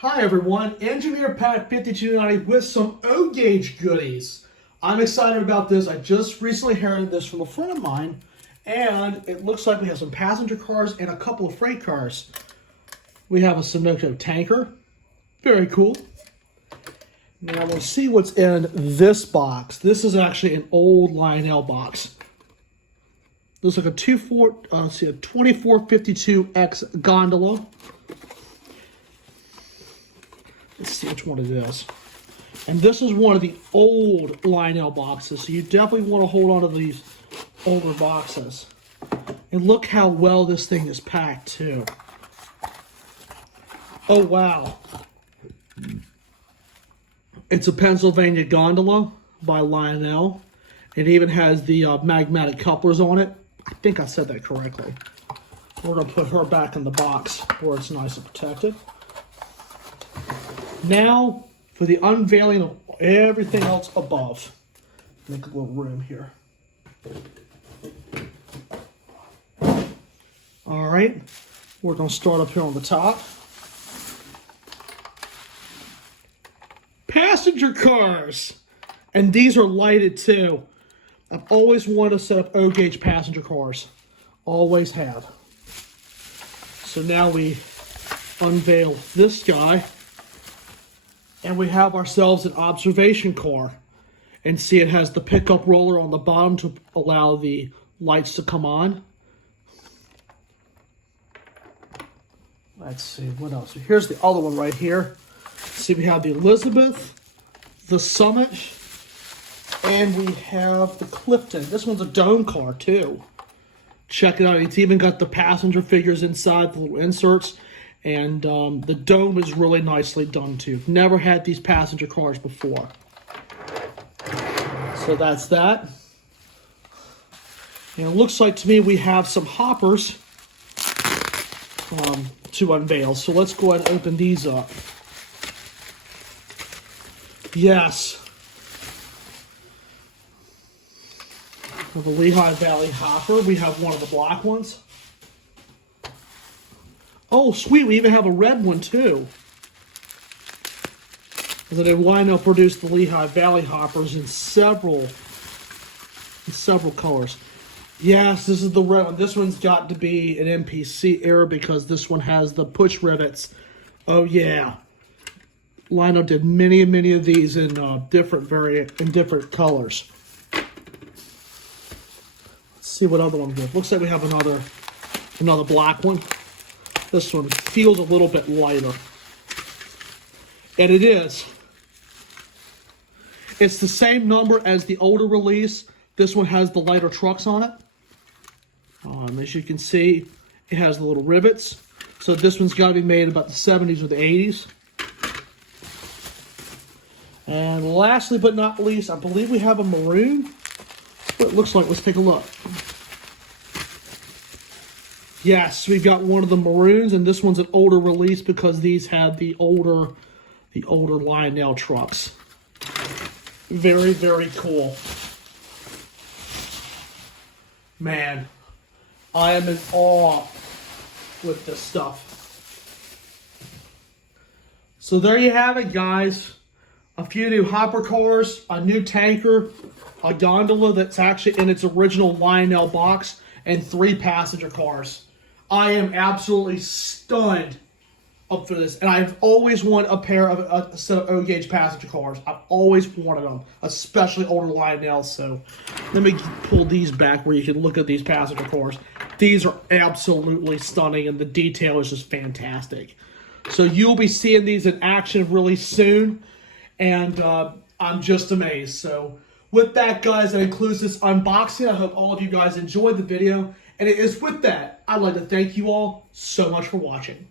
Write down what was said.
Hi everyone, Engineer Pat 5290 with some O-Gauge goodies. I'm excited about this. I just recently inherited this from a friend of mine, and it looks like we have some passenger cars and a couple of freight cars. We have a Sunoco tanker. Very cool. Now we'll see what's in this box. This is actually an old Lionel box. Looks like a 2452X gondola. Let's see which one it is. And this is one of the old Lionel boxes, so you definitely want to hold on to these older boxes. And look how well this thing is packed, too. Oh, wow. It's a Pennsylvania gondola by Lionel. It even has the magnetic couplers on it. I think I said that correctly. We're going to put her back in the box where it's nice and protected. Now, for the unveiling of everything else above. Make a little room here. All right, we're going to start up here on the top. Passenger cars! And these are lighted too. I've always wanted to set up O-Gauge passenger cars. Always have. So now we unveil this guy. And we have ourselves an observation car. And see, it has the pickup roller on the bottom to allow the lights to come on. Let's see, what else? Here's the other one right here. See, we have the Elizabeth, the Summit, and we have the Clifton. This one's a dome car, too. Check it out. It's even got the passenger figures inside, the little inserts. And the dome is really nicely done too. Never had these passenger cars before. So that's that. And it looks like to me we have some hoppers to unveil. So let's go ahead and open these up. Yes. We have a Lehigh Valley hopper. We have one of the black ones. Oh, sweet, we even have a red one, too. And then Lionel produced the Lehigh Valley hoppers in several colors. Yes, this is the red one. This one's got to be an MPC error because this one has the push rivets. Oh, yeah. Lionel did many of these in different colors. Let's see what other one we have. Looks like we have another black one. This one feels a little bit lighter. And it is. It's the same number as the older release. This one has the lighter trucks on it. As you can see, it has the little rivets. So this one's got to be made about the 70s or the 80s. And lastly but not least, I believe we have a maroon. What it looks like. Let's take a look. Yes, we've got one of the maroons, and this one's an older release because these had the older Lionel trucks. Very cool. Man, I am in awe with this stuff. So there you have it, guys. A few new hopper cars, a new tanker, a gondola that's actually in its original Lionel box, and 3 passenger cars. I am absolutely stunned up for this. And I've always wanted a set of O-Gauge passenger cars. I've always wanted them, especially older Lionel. So let me pull these back where you can look at these passenger cars. These are absolutely stunning, and the detail is just fantastic. So you'll be seeing these in action really soon. And I'm just amazed. So with that, guys, that includes this unboxing. I hope all of you guys enjoyed the video. And it is with that, I'd like to thank you all so much for watching.